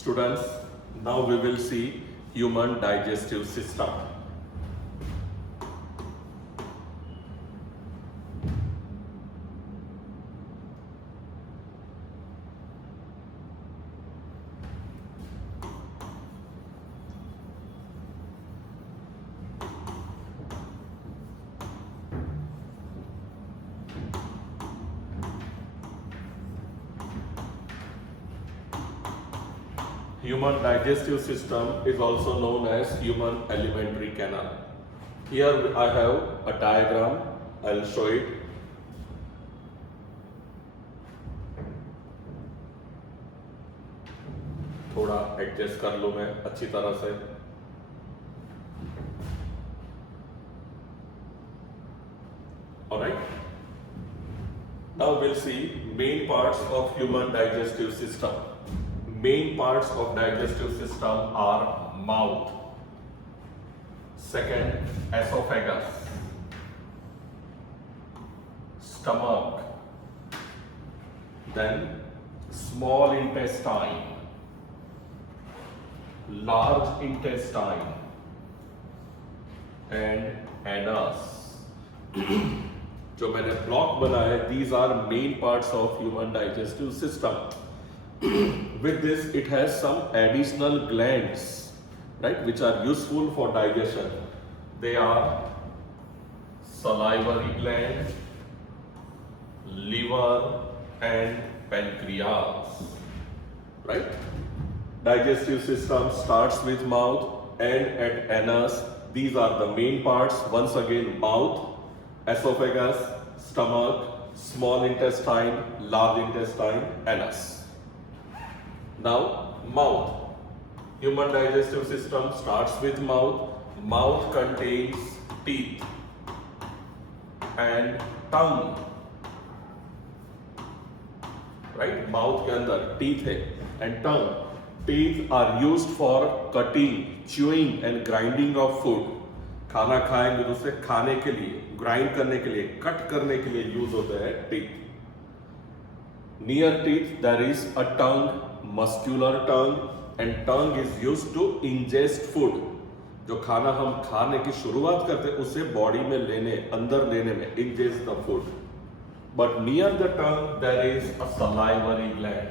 Students, now we will see human digestive system. Human digestive system is also known as human alimentary canal. Here I have a diagram, I'll show it. थोड़ा adjust कर लूं मैं अच्छी तरह से. Alright. Now we'll see main parts of human digestive system. Main parts of digestive system are mouth, second esophagus, stomach, then small intestine, large intestine, and anus. जो मैंने block बनाया, these are main parts of human digestive system. With this, it has some additional glands, right, which are useful for digestion. They are salivary gland, liver, and pancreas, right? Digestive system starts with mouth and at anus. These are the main parts. Once again, mouth, esophagus, stomach, small intestine, large intestine, anus. Now, mouth. Human digestive system starts with mouth. Mouth contains teeth and tongue. Right? Mouth के अंदर teeth है and tongue. Teeth are used for cutting, chewing and grinding of food. खाना खाएंगे तो उसे खाने के लिए, ग्राइंड करने के लिए, कट करने के लिए यूज होता है teeth. Near teeth there is a tongue, muscular tongue, and tongue is used to ingest food. जो खाना हम खाने की शुरुआत करते हैं उसे बॉडी में लेने, अंदर लेने में, ingest the food. But near the tongue there is a salivary gland,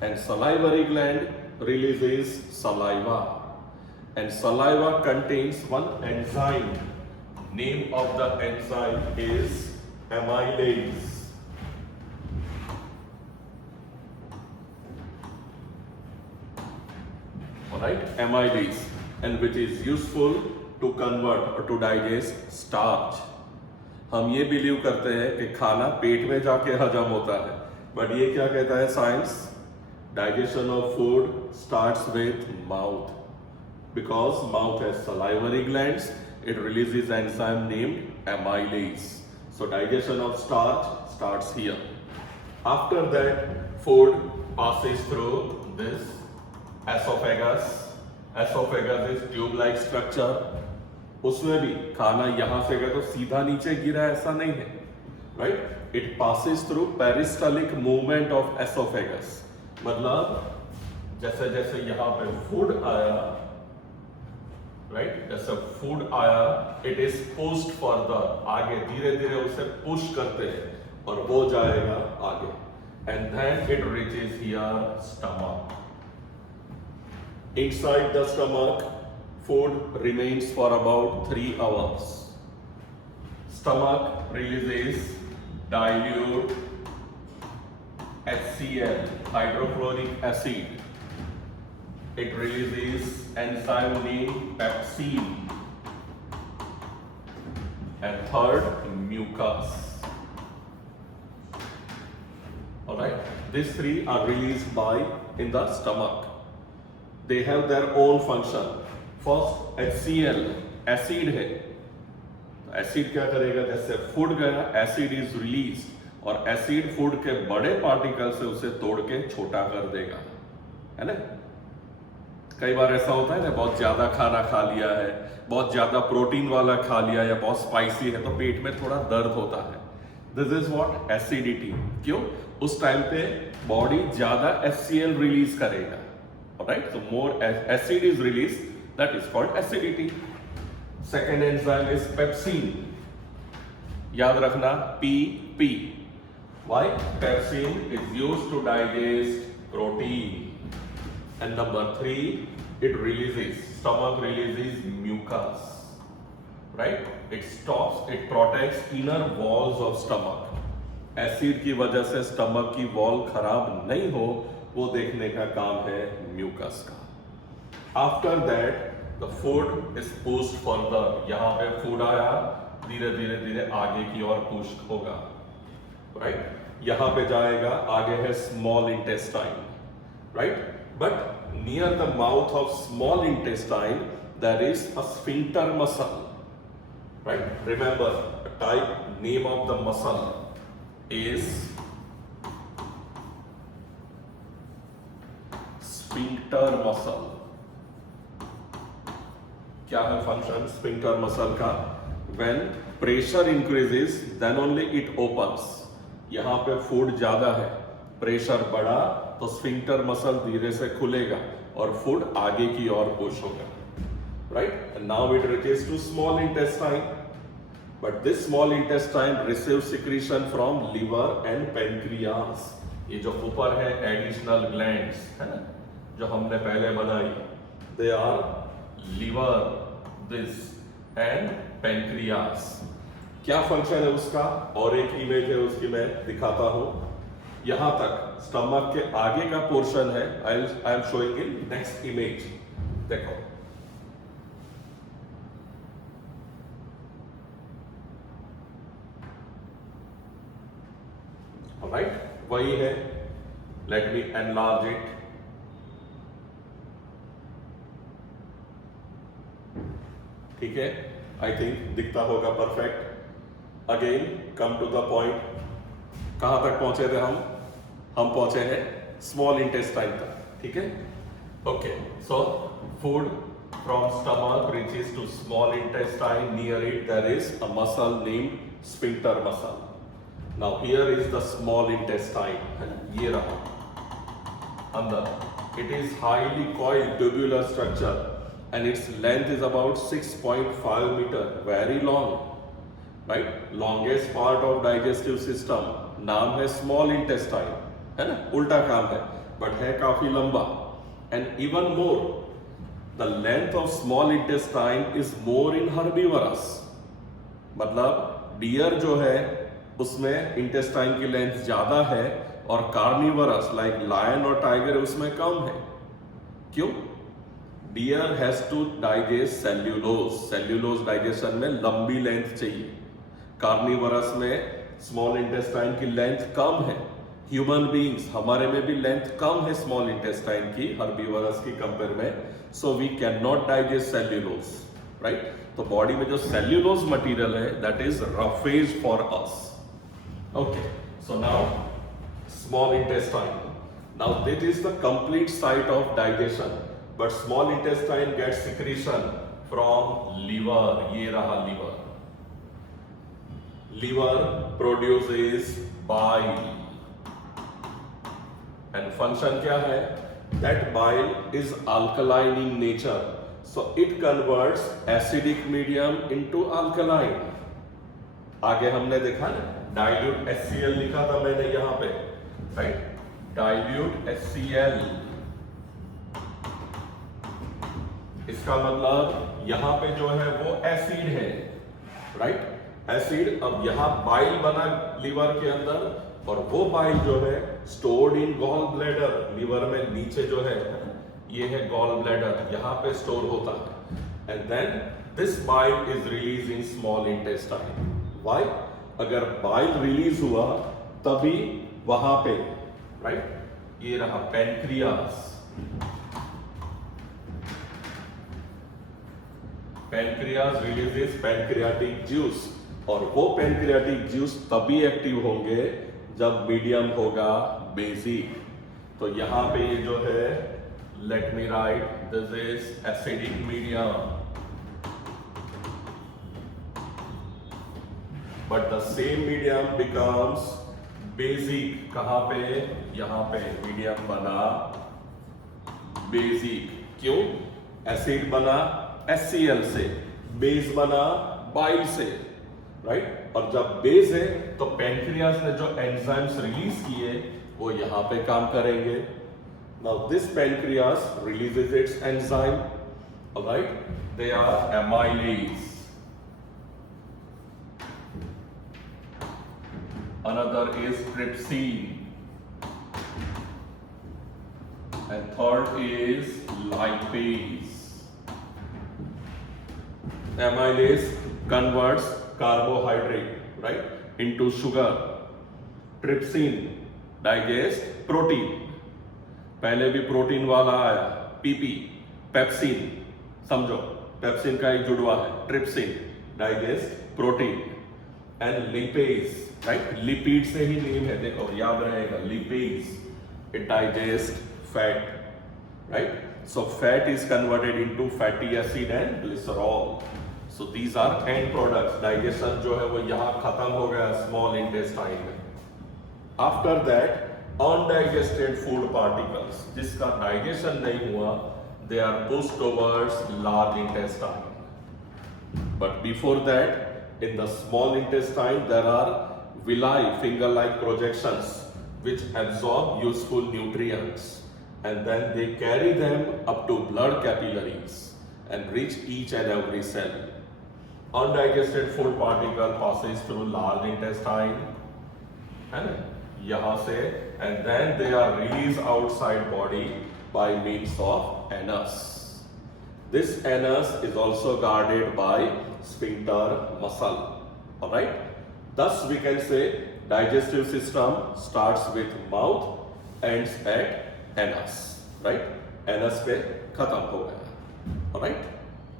and salivary gland releases saliva, and saliva contains one enzyme. Name of the enzyme is amylase. Right, amylase, and which is useful to convert or to digest starch. हम ये believe करते हैं कि खाना पेट में जाके हजम होता है, बट ये क्या कहता है science? Digestion of food starts with mouth, because mouth has salivary glands. It releases enzyme named amylase. So digestion of starch starts here. After that, food passes through this esophagus. Esophagus is tube-like structure. उसमें भी खाना यहाँ से गया तो सीधा नीचे गिरा, ऐसा नहीं है, right? It passes through peristaltic movement of esophagus. मतलब जैसे जैसे यहाँ पे food आया, right? जैसे food आया, it is pushed further. आगे धीरे धीरे उसे push करते हैं और वो जाएगा आगे. And then it reaches here stomach. Inside the stomach, food remains for about 3 hours. Stomach releases dilute HCl, hydrochloric acid. It releases enzyme named pepsin. And third, mucus. Alright, these three are released in the stomach. They have their own function. First, HCl, acid है. Acid क्या करेगा? जैसे food गया, acid is release, और acid food के बड़े particle से उसे तोड़ के छोटा कर देगा, है ना? कई बार ऐसा होता है ना, बहुत ज्यादा खाना खा लिया है, बहुत ज्यादा प्रोटीन वाला खा लिया या बहुत स्पाइसी है तो पेट में थोड़ा दर्द होता है. This is what? एसिडिटी. क्यों? उस टाइम पे बॉडी ज्यादा HCl रिलीज करेगा, Alright, so more acid is released, that is called acidity. Second enzyme is pepsin. याद रखना PP. Why? Pepsin is used to digest protein. And number 3, stomach releases mucus. Right? It protects inner walls of stomach. Acid की वजह से stomach की wall खराब नहीं हो, वो देखने का काम है म्यूकस का। After that the food is pushed further. यहाँ पे फूड आया, धीरे धीरे धीरे आगे की ओर पुश होगा, राइट? यहाँ पे जाएगा, आगे है small intestine, right? But near the mouth of small intestine there is a sphincter muscle, right? Remember type name of the muscle is sphincter muscle. क्या है फंक्शन स्फिंक्टर मसल का? When pressure increases, then only it opens. यहां पे food ज्यादा है, pressure बढ़ा तो sphincter muscle धीरे से खुलेगा और फूड आगे की ओर पुश होगा, right? And now it reaches to small intestine. But this small intestine receives secretion from liver and pancreas. ये जो ऊपर है additional glands है ना, जो हमने पहले बनाई, they are liver, this and pancreas. क्या फंक्शन है उसका? और एक इमेज है उसकी, मैं दिखाता हूं। यहां तक स्टमक के आगे का पोर्शन है, I am showing in next image. देखो, राइट, वही है। Let me enlarge it. ठीक है, आई थिंक दिखता होगा perfect. Again come to the point. कहां तक पहुंचे थे हम पहुंचे हैं स्मॉल इंटेस्टाइन तक, ठीक है? Okay, so food from stomach reaches to small intestine, near it there is a muscle named sphincter muscle. Now here is the small intestine, ये रहा अंदर. It is highly coiled tubular structure and its length is about 6.5 meter, very long, right? Longest part of digestive system, नाम है small intestine, है ना? उल्टा काम है, but है काफी लंबा. And even more, the length of small intestine is more in herbivorous. मतलब डियर जो है उसमें इंटेस्टाइन की लेंथ ज्यादा है और कार्निवरस लाइक लायन और टाइगर उसमें कम है. क्यों? Deer has to digest cellulose. Cellulose digestion में लंबी लेंथ चाहिए. कार्निवरस में स्मॉल इंटेस्टाइन की लेंथ कम है. ह्यूमन बीइंग्स, हमारे में भी लेंथ कम है स्मॉल इंटेस्टाइन की हर्बीवरस की कंपेयर में, so we can not digest cellulose, right? तो बॉडी में जो सेल्यूलोज मटेरियल है that is roughage for us. Okay, so now small intestine. Now that is the complete site of digestion, but small intestine gets secretion from liver. ये रहा liver. Liver produces bile. And function क्या है? That bile is alkaline in nature, so it converts acidic medium into alkaline. आगे हमने देखा ना, dilute HCl लिखा था मैंने यहां पे, राइट? डाइल्यूट HCl, इसका मतलब यहां पे जो है वो एसिड है, राइट? एसिड. अब यहां बाइल बना लीवर के अंदर, और वो बाइल जो है stored in gall bladder. Liver में नीचे जो है ये है गॉल ब्लैडर, यहां पे स्टोर होता है. And then this bile is release in small intestine. Why? अगर बाइल रिलीज हुआ तभी वहां पे, राइट? ये रहा pancreas. Pancreas releases pancreatic juice, और वो पैनक्रियाटिक जूस तभी एक्टिव होंगे जब मीडियम होगा बेसिक. तो यहां पे ये जो है, let me right, this is acidic medium. But the same medium becomes basic. कहां पे? यहां पे मीडियम बना बेसिक। क्यों? एसिड बना HCl से, बेस बना बाइल से, राइट? और जब बेस है तो पैंक्रियास ने जो एंजाइम्स रिलीज किए वो यहां पे काम करेंगे। Now this pancreas releases its enzyme, alright? They are amylase. Another is trypsin, and third is lipase. Amylase converts carbohydrate, right, into sugar. Trypsin digest protein. पहले भी प्रोटीन वाला आया, PP, पेप्सिन, समझो पेप्सिन का एक जुड़वा है, trypsin digest protein. And lipase, right, lipid से ही नेम है, देखो याद रहेगा, lipase it digest fat, right? So fat is converted into fatty acid and glycerol. So these are end products. Digestion जो है वो यहां खत्म हो गया स्मॉल इंटेस्टाइन में। After that undigested food particles, जिसका डाइजेशन नहीं हुआ, they are pushed towards large intestine. But before that, in the small intestine there are villi, finger like projections, which absorb useful nutrients, and then they carry them up to blood capillaries and reach each and every cell. Undigested food particle passes through large intestine, है ना, यहाँ से, and then they are released outside body by means of anus. This anus is also guarded by sphincter muscle, all right? Thus we can say digestive system starts with mouth, ends at anus, right? Anus पे खत्म हो गया, all right?